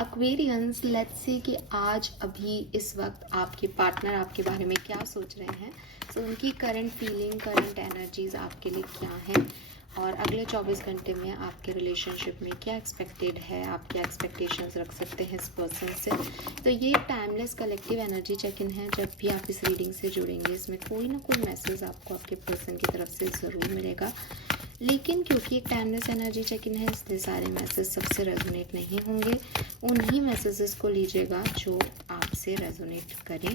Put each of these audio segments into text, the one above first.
Aquarians, let's say कि आज अभी इस वक्त आपके पार्टनर आपके बारे में क्या सोच रहे हैं। सो उनकी करंट फीलिंग, करंट एनर्जीज आपके लिए क्या हैं, और अगले 24 घंटे में आपके रिलेशनशिप में क्या एक्सपेक्टेड है, आप क्या एक्सपेक्टेशंस रख सकते हैं इस पर्सन से। तो ये timeless collective energy check in है। जब भी आप इस रीडिंग से जुड़ेंगे, इसमें कोई ना कोई मैसेज आपको आपके पर्सन की तरफ से ज़रूर मिलेगा, लेकिन क्योंकि एक टाइमलेस एनर्जी चेक इन है, इसलिए सारे मैसेज सबसे रेजोनेट नहीं होंगे। उन्हीं मैसेजेस को लीजिएगा जो आपसे रेजोनेट करें।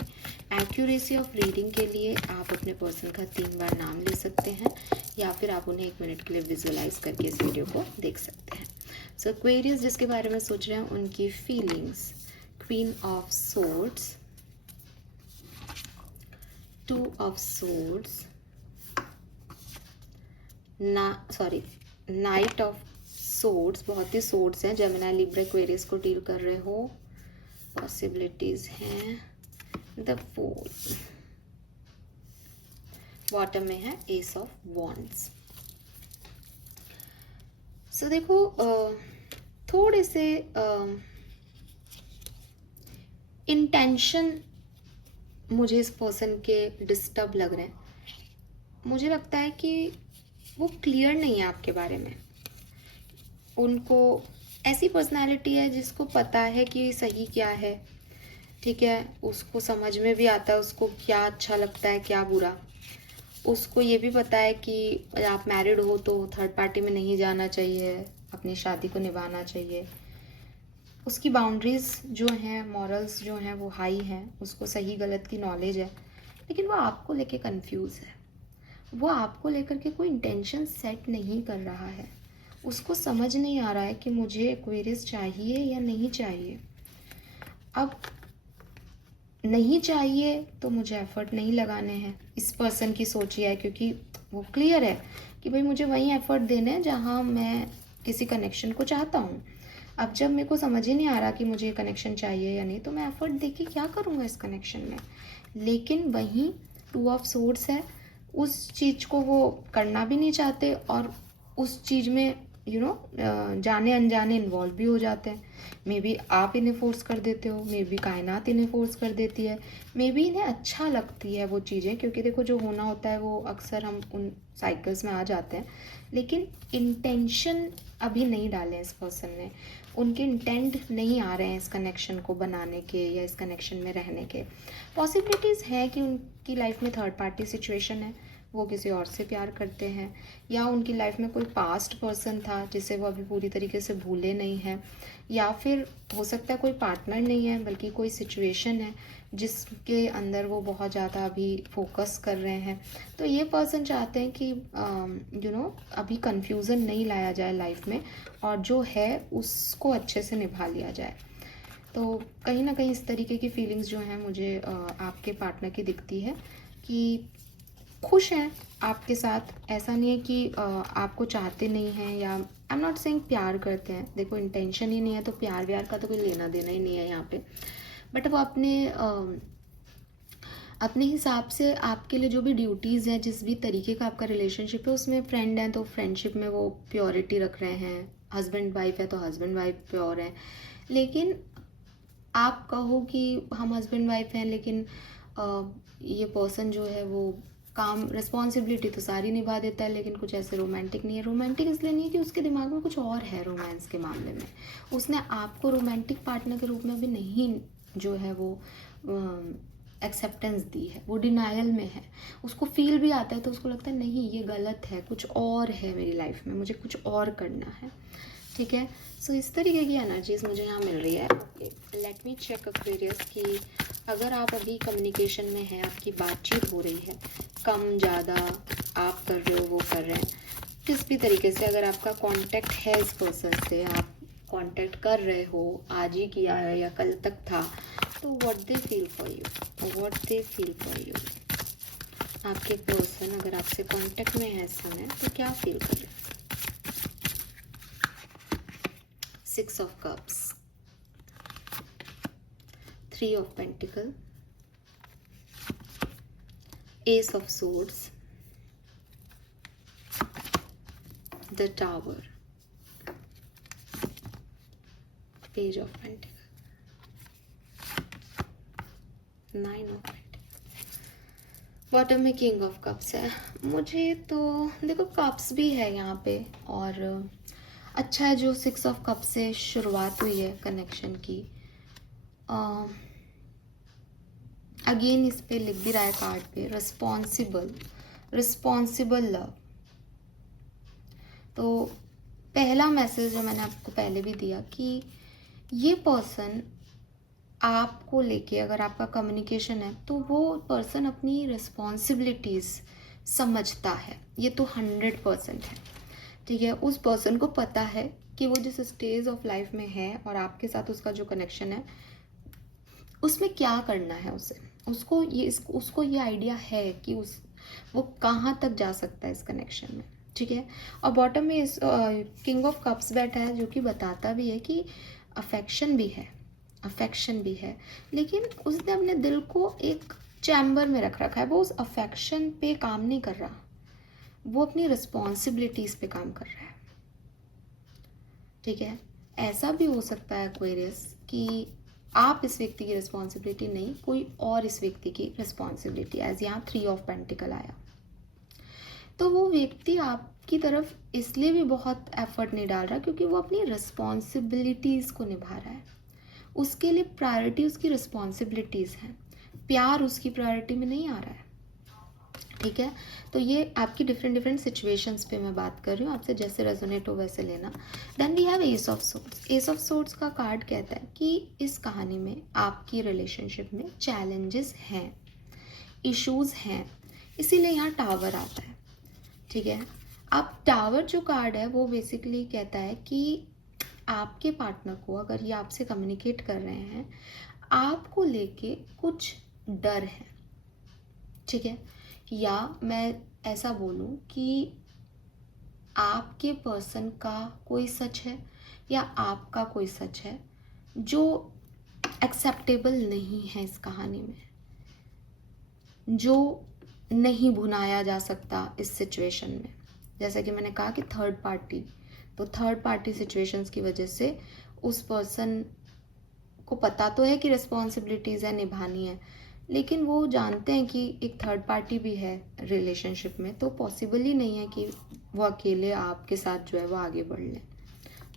एक्यूरेसी ऑफ रीडिंग के लिए आप अपने पर्सन का 3 बार नाम ले सकते हैं, या फिर आप उन्हें 1 मिनट के लिए विजुअलाइज करके इस वीडियो को देख सकते हैं। सो एक्वेरियस जिसके बारे में सोच रहे हैं, उनकी feelings, queen of swords, 2 of swords, night of swords, बहुत ही सोर्ड्स हैं। जेमिनी, लिब्रा, एक्वेरियस को डील कर रहे हो, पॉसिबिलिटीज हैं। द फूल, बॉटम में है एस ऑफ वॉन्ड्स। सो देखो, थोड़े से इंटेंशन मुझे इस पर्सन के डिस्टर्ब लग रहे हैं। मुझे लगता है कि वो क्लियर नहीं है आपके बारे में। उनको ऐसी पर्सनालिटी है जिसको पता है कि सही क्या है, ठीक है, उसको समझ में भी आता है उसको क्या अच्छा लगता है क्या बुरा। उसको ये भी पता है कि आप मैरिड हो तो थर्ड पार्टी में नहीं जाना चाहिए, अपनी शादी को निभाना चाहिए। उसकी बाउंड्रीज जो हैं, मॉरल्स जो हैं वो हाई हैं, उसको सही गलत की नॉलेज है, लेकिन वो आपको लेके कंफ्यूज है। वो आपको लेकर के कोई इंटेंशन सेट नहीं कर रहा है। उसको समझ नहीं आ रहा है कि मुझे एक्वेरियस चाहिए या नहीं चाहिए। अब नहीं चाहिए तो मुझे एफर्ट नहीं लगाने हैं, इस पर्सन की सोच ये है, क्योंकि वो क्लियर है कि भाई मुझे वहीं एफर्ट देने हैं जहाँ मैं किसी कनेक्शन को चाहता हूँ। अब जब मेरे को समझ ही नहीं आ रहा कि मुझे कनेक्शन चाहिए या नहीं, तो मैं एफर्ट दे के क्या करूँगा इस कनेक्शन में। लेकिन वहीं 2 ऑफ सोर्ड्स है, उस चीज़ को वो करना भी नहीं चाहते, और उस चीज़ में जाने अनजाने इन्वॉल्व भी हो जाते हैं। मे बी आप इन्हें फोर्स कर देते हो, मे बी कायनात इन्हें फोर्स कर देती है, मे बी इन्हें अच्छा लगती है वो चीज़ें, क्योंकि देखो जो होना होता है वो अक्सर हम उन साइकिल्स में आ जाते हैं। लेकिन इंटेंशन अभी नहीं डाले इस पर्सन ने, उनके इंटेंट नहीं आ रहे हैं इस कनेक्शन को बनाने के या इस कनेक्शन में रहने के। पॉसिबिलिटीज़ है कि उनकी लाइफ में थर्ड पार्टी सिचुएशन है, वो किसी और से प्यार करते हैं, या उनकी लाइफ में कोई पास्ट पर्सन था जिसे वो अभी पूरी तरीके से भूले नहीं हैं, या फिर हो सकता है कोई पार्टनर नहीं है बल्कि कोई सिचुएशन है जिसके अंदर वो बहुत ज़्यादा अभी फोकस कर रहे हैं। तो ये पर्सन चाहते हैं कि अभी कंफ्यूजन नहीं लाया जाए लाइफ में, और जो है उसको अच्छे से निभा लिया जाए। तो कहीं ना कहीं इस तरीके की फीलिंग्स जो हैं मुझे आपके पार्टनर की दिखती है कि खुश हैं आपके साथ। ऐसा नहीं है कि आपको चाहते नहीं हैं, या आई एम नॉट सेइंग प्यार करते हैं। देखो इंटेंशन ही नहीं है तो प्यार व्यार का तो कोई लेना देना ही नहीं है यहाँ पे। बट वो अपने हिसाब से आपके लिए जो भी ड्यूटीज़ हैं, जिस भी तरीके का आपका रिलेशनशिप है, उसमें फ्रेंड हैं तो फ्रेंडशिप में वो प्योरिटी रख रहे हैं, हस्बैंड वाइफ है तो हस्बैंड वाइफ प्योर है। लेकिन आप कहो कि हम हस्बैंड वाइफ हैं, लेकिन ये पर्सन जो है वो काम रिस्पॉन्सिबिलिटी तो सारी निभा देता है, लेकिन कुछ ऐसे रोमांटिक नहीं है। रोमांटिक इसलिए नहीं है कि उसके दिमाग में कुछ और है रोमांस के मामले में। उसने आपको रोमांटिक पार्टनर के रूप में भी नहीं जो है वो एक्सेप्टेंस दी है, वो डिनायल में है। उसको फील भी आता है तो उसको लगता है नहीं ये गलत है, कुछ और है मेरी लाइफ में, मुझे कुछ और करना है, ठीक है। सो इस तरीके की एनर्जीज मुझे यहाँ मिल रही है। लेट मी चेक एक्वेरियस कि अगर आप अभी कम्युनिकेशन में हैं, आपकी बातचीत हो रही है, कम ज़्यादा आप कर रहे हो वो कर रहे हैं, किस भी तरीके से अगर आपका कांटेक्ट है इस पर्सन से, आप कांटेक्ट कर रहे हो, आज ही किया है या कल तक था, तो what they feel for you, what they feel for you. आपके पर्सन अगर आपसे कांटेक्ट में है इस समय तो क्या फील कर रहे हैं। 6 of cups, 3 of pentacle, ace of swords, the tower, page of pentacle, 9 of pentacle, bottom में किंग ऑफ कप्स है। मुझे तो देखो कप्स भी है यहाँ पे, और अच्छा है जो 6 ऑफ कप्स से शुरुआत हुई है कनेक्शन की। अगेन इस पे लिख भी रहा है कार्ड पे, रिस्पॉन्सिबल लव। तो पहला मैसेज जो मैंने आपको पहले भी दिया कि ये पर्सन आपको लेके, अगर आपका कम्युनिकेशन है तो वो पर्सन अपनी रिस्पॉन्सिबिलिटीज़ समझता है, ये तो 100% है। ठीक है, उस पर्सन को पता है कि वो जिस स्टेज ऑफ लाइफ में है और आपके साथ उसका जो कनेक्शन है उसमें क्या करना है उसे, उसको ये आइडिया है कि वो कहाँ तक जा सकता है इस कनेक्शन में। ठीक है, और बॉटम में इस किंग ऑफ कप्स बैठा है जो कि बताता भी है कि अफेक्शन भी है, लेकिन उसने अपने दिल को एक चैम्बर में रख रखा है। वो उस अफेक्शन पे काम नहीं कर रहा, वो अपनी रिस्पॉन्सिबिलिटीज पे काम कर रहा है। ठीक है, ऐसा भी हो सकता है एक्वेरियस कि आप इस व्यक्ति की रिस्पॉन्सिबिलिटी नहीं, कोई और इस व्यक्ति की रिस्पॉन्सिबिलिटी, एज यहाँ 3 ऑफ पेंटिकल आया। तो वो व्यक्ति आपकी तरफ इसलिए भी बहुत एफर्ट नहीं डाल रहा क्योंकि वो अपनी रिस्पॉन्सिबिलिटीज़ को निभा रहा है। उसके लिए प्रायोरिटी उसकी रिस्पॉन्सिबिलिटीज़ हैं, प्यार उसकी प्रायोरिटी में नहीं आ रहा है। ठीक है, तो ये आपकी डिफरेंट सिचुएशंस पे मैं बात कर रही हूँ, आपसे जैसे रेजोनेट हो वैसे लेना। Then we have ace of swords. Ace of swords का कार्ड कहता है कि इस कहानी में आपकी रिलेशनशिप में चैलेंजेस हैं, इश्यूज हैं, इसीलिए यहाँ टावर आता है। ठीक है, अब टावर जो कार्ड है वो बेसिकली कहता है कि आपके पार्टनर को, अगर ये आपसे कम्युनिकेट कर रहे हैं, आपको लेके कुछ डर है। ठीक है, या मैं ऐसा बोलूं कि आपके पर्सन का कोई सच है या आपका कोई सच है जो एक्सेप्टेबल नहीं है इस कहानी में, जो नहीं भुनाया जा सकता इस सिचुएशन में। जैसा कि मैंने कहा कि थर्ड पार्टी सिचुएशंस की वजह से उस पर्सन को पता तो है कि रिस्पॉन्सिबिलिटीज़ है, निभानी है, लेकिन वो जानते हैं कि एक थर्ड पार्टी भी है रिलेशनशिप में, तो पॉसिबल ही नहीं है कि वो अकेले आपके साथ जो है वो आगे बढ़ लें।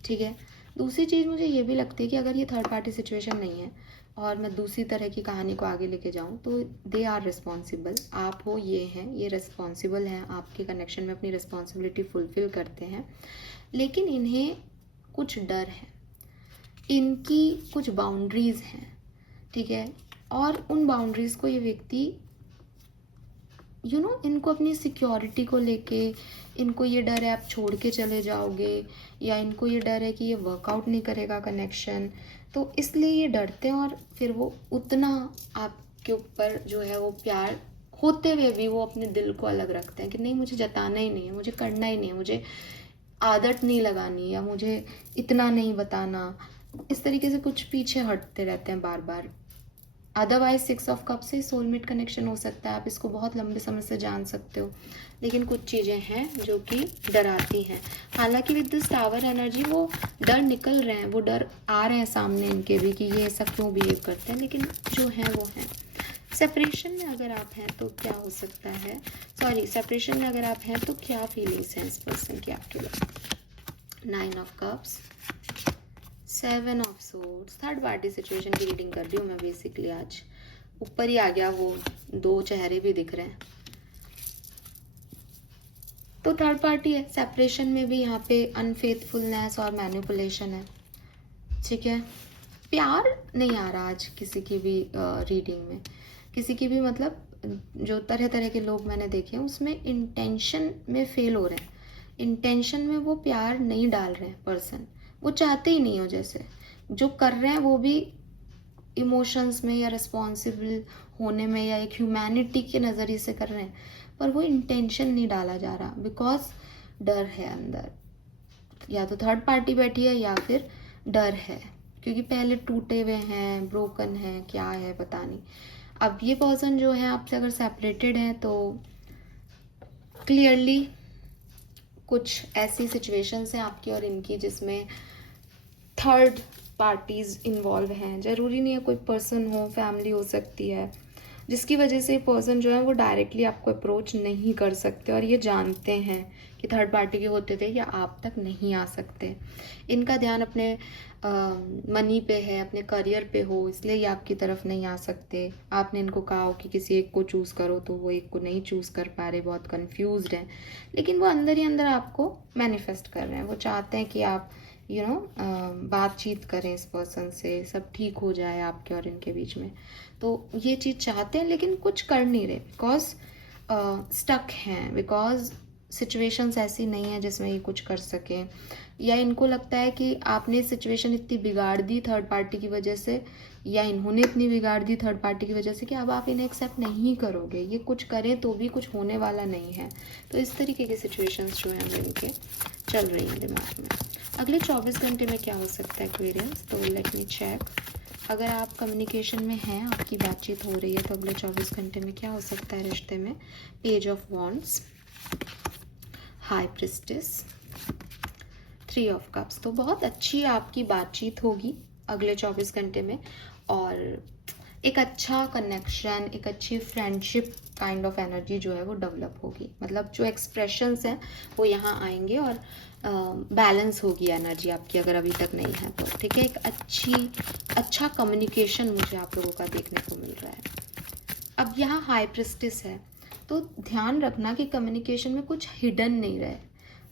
ठीक है, दूसरी चीज़ मुझे ये भी लगती है कि अगर ये थर्ड पार्टी सिचुएशन नहीं है और मैं दूसरी तरह की कहानी को आगे लेके जाऊँ तो दे आर रिस्पॉन्सिबल। आप हो, ये हैं, ये रिस्पॉन्सिबल हैं, आपके कनेक्शन में अपनी रिस्पॉन्सिबिलिटी फुलफिल करते हैं, लेकिन इन्हें कुछ डर है, इनकी कुछ बाउंड्रीज़ हैं। ठीक है, और उन बाउंड्रीज़ को ये व्यक्ति इनको अपनी सिक्योरिटी को लेके, इनको ये डर है आप छोड़ के चले जाओगे, या इनको ये डर है कि ये वर्कआउट नहीं करेगा कनेक्शन, तो इसलिए ये डरते हैं और फिर वो उतना आपके ऊपर जो है वो प्यार होते हुए भी वो अपने दिल को अलग रखते हैं कि नहीं, मुझे जताना ही नहीं है, मुझे करना ही नहीं है, मुझे आदत नहीं लगानी, या मुझे इतना नहीं बताना। इस तरीके से कुछ पीछे हटते रहते हैं बार बार। अदरवाइज 6 ऑफ कप से सोलमेट कनेक्शन हो सकता है, आप इसको बहुत लंबे समय से जान सकते हो, लेकिन कुछ चीज़ें हैं जो कि डराती हैं। हालांकि विद दिस टावर एनर्जी वो डर निकल रहे हैं, वो डर आ रहे हैं सामने इनके भी कि ये ऐसा क्यों बिहेव करते हैं, लेकिन जो हैं वो हैं। सेपरेशन में अगर आप हैं तो क्या हो सकता है, सेपरेशन में अगर आप हैं तो क्या फीलिंग्स हैं इस पर्सन की आपके लिए। 9 of cups, 7 of swords. Third party situation की रीडिंग कर रही हूँ मैं बेसिकली आज। ऊपर ही आ गया, वो 2 चेहरे भी दिख रहे हैं, तो थर्ड पार्टी है। सेपरेशन में भी यहाँ पे अनफेथफुलनेस और मैनिपुलेशन है। ठीक है, प्यार नहीं आ रहा आज किसी की भी रीडिंग में, किसी की भी, मतलब जो तरह तरह के लोग मैंने देखे हैं उसमें इंटेंशन में फेल हो रहे हैं। इंटेंशन में वो प्यार नहीं डाल रहे हैं पर्सन, वो चाहते ही नहीं हो, जैसे जो कर रहे हैं वो भी इमोशंस में या रिस्पॉन्सिबल होने में या एक ह्यूमैनिटी के नज़रिए से कर रहे हैं, पर वो इंटेंशन नहीं डाला जा रहा बिकॉज डर है अंदर। या तो थर्ड पार्टी बैठी है या फिर डर है, क्योंकि पहले टूटे हुए हैं, ब्रोकन है, क्या है पता नहीं। अब ये पर्सन जो है आपसे अगर सेपरेटेड है तो क्लियरली कुछ ऐसी सिचुएशंस हैं आपकी और इनकी जिसमें थर्ड पार्टीज़ इन्वॉल्व हैं, ज़रूरी नहीं है कोई पर्सन हो, फैमिली हो सकती है, जिसकी वजह से पर्सन जो है वो डायरेक्टली आपको अप्रोच नहीं कर सकते और ये जानते हैं कि थर्ड पार्टी के होते थे या आप तक नहीं आ सकते। इनका ध्यान अपने मनी पे है, अपने करियर पे हो, इसलिए ये आपकी तरफ नहीं आ सकते। आपने इनको कहा हो कि किसी एक को चूज़ करो तो वो एक को नहीं चूज़ कर पा रहे, बहुत कन्फ्यूज्ड हैं, लेकिन वो अंदर ही अंदर आपको मैनिफेस्ट कर रहे हैं। वो चाहते हैं कि आप बातचीत करें इस पर्सन से, सब ठीक हो जाए आपके और इनके बीच में। तो ये चीज़ चाहते हैं लेकिन कुछ कर नहीं रहे, बिकॉज स्टक हैं, बिकॉज सिचुएशंस ऐसी नहीं है जिसमें ये कुछ कर सकें, या इनको लगता है कि आपने सिचुएशन इतनी बिगाड़ दी थर्ड पार्टी की वजह से, या इन्होंने इतनी बिगाड़ दी थर्ड पार्टी की वजह से कि अब आप इन्हें एक्सेप्ट नहीं करोगे, ये कुछ करें तो भी कुछ होने वाला नहीं है। तो इस तरीके की सिचुएशंस जो हैं इनके चल रही हैं दिमाग में। अगले 24 घंटे में क्या हो सकता है एक्वेरियंस, तो लेट मी चेक। अगर आप कम्युनिकेशन में हैं, आपकी बातचीत हो रही है, तो अगले 24 घंटे में क्या हो सकता है रिश्ते में। Page of wands, high priestess, 3 of cups. तो बहुत अच्छी आपकी बातचीत होगी अगले 24 घंटे में, और एक अच्छा कनेक्शन, एक अच्छी फ्रेंडशिप काइंड ऑफ एनर्जी जो है वो डेवलप होगी। मतलब जो एक्सप्रेशंस हैं वो यहाँ आएंगे और बैलेंस होगी एनर्जी आपकी, अगर अभी तक नहीं है तो। ठीक है, एक अच्छा कम्युनिकेशन मुझे आप लोगों का देखने को मिल रहा है। अब यहाँ हाई प्रिस्टेस है, तो ध्यान रखना कि कम्युनिकेशन में कुछ हिडन नहीं रहे।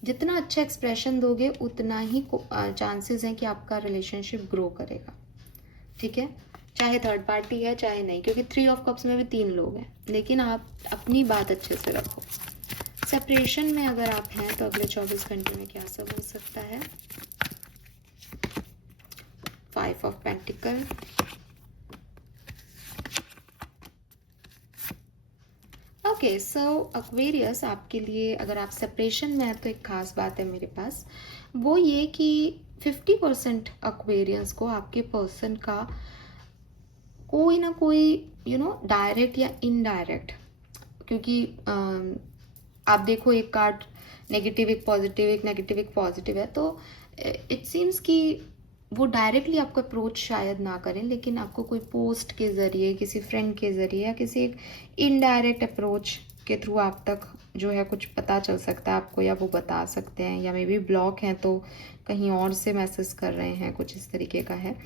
जितना अच्छा एक्सप्रेशन दोगे उतना ही चांसेस हैं कि आपका रिलेशनशिप ग्रो करेगा। ठीक है, चाहे थर्ड पार्टी है चाहे नहीं, क्योंकि 3 ऑफ कप्स में भी 3 लोग हैं, लेकिन आप अपनी बात अच्छे से रखो। सेपरेशन में अगर आप हैं तो अगले 24 घंटे में क्या सब हो सकता है। 5 of pentacle, okay. So Aquarius, आपके लिए अगर आप सेपरेशन में हैं तो एक खास बात है मेरे पास, वो ये कि 50% एक्वेरियंस को आपके पर्सन का कोई ना कोई डायरेक्ट या इनडायरेक्ट, क्योंकि आप देखो एक कार्ड नेगेटिव, एक पॉजिटिव, एक नेगेटिव एक पॉजिटिव है, तो इट सीम्स कि वो डायरेक्टली आपको अप्रोच शायद ना करें, लेकिन आपको कोई पोस्ट के ज़रिए, किसी फ्रेंड के ज़रिए या किसी एक इनडायरेक्ट अप्रोच के थ्रू आप तक जो है कुछ पता चल सकता है आपको, या वो बता सकते हैं, या मे बी ब्लॉक हैं तो कहीं और से मैसेज कर रहे हैं, कुछ इस तरीके का है।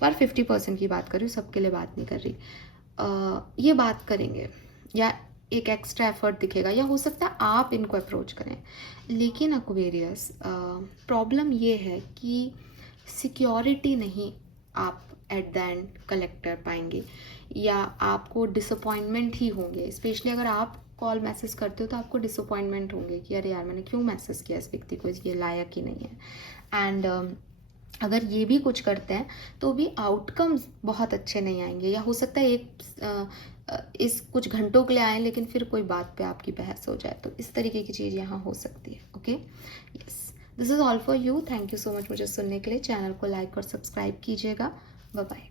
पर 50% की बात कर रही हूँ, सबके लिए बात नहीं कर रही। ये बात करेंगे या एक एक्स्ट्रा एफर्ट दिखेगा, या हो सकता है आप इनको अप्रोच करें। लेकिन एक्वेरियस, प्रॉब्लम ये है कि सिक्योरिटी नहीं आप एट द एंड कलेक्ट कर पाएंगे, या आपको डिसअपॉइंटमेंट ही होंगे। स्पेशली अगर आप कॉल मैसेज करते हो तो आपको डिसअपॉइंटमेंट होंगे कि अरे यार मैंने क्यों मैसेज किया इस व्यक्ति को, ये लायक ही नहीं है। एंड अगर ये भी कुछ करते हैं तो भी आउटकम्स बहुत अच्छे नहीं आएंगे, या हो सकता है इस कुछ घंटों के लिए आए लेकिन फिर कोई बात पे आपकी बहस हो जाए। तो इस तरीके की चीज़ यहाँ हो सकती है। Okay, yes, this is all for you. Thank you so much मुझे सुनने के लिए। चैनल को लाइक और सब्सक्राइब कीजिएगा। Bye bye.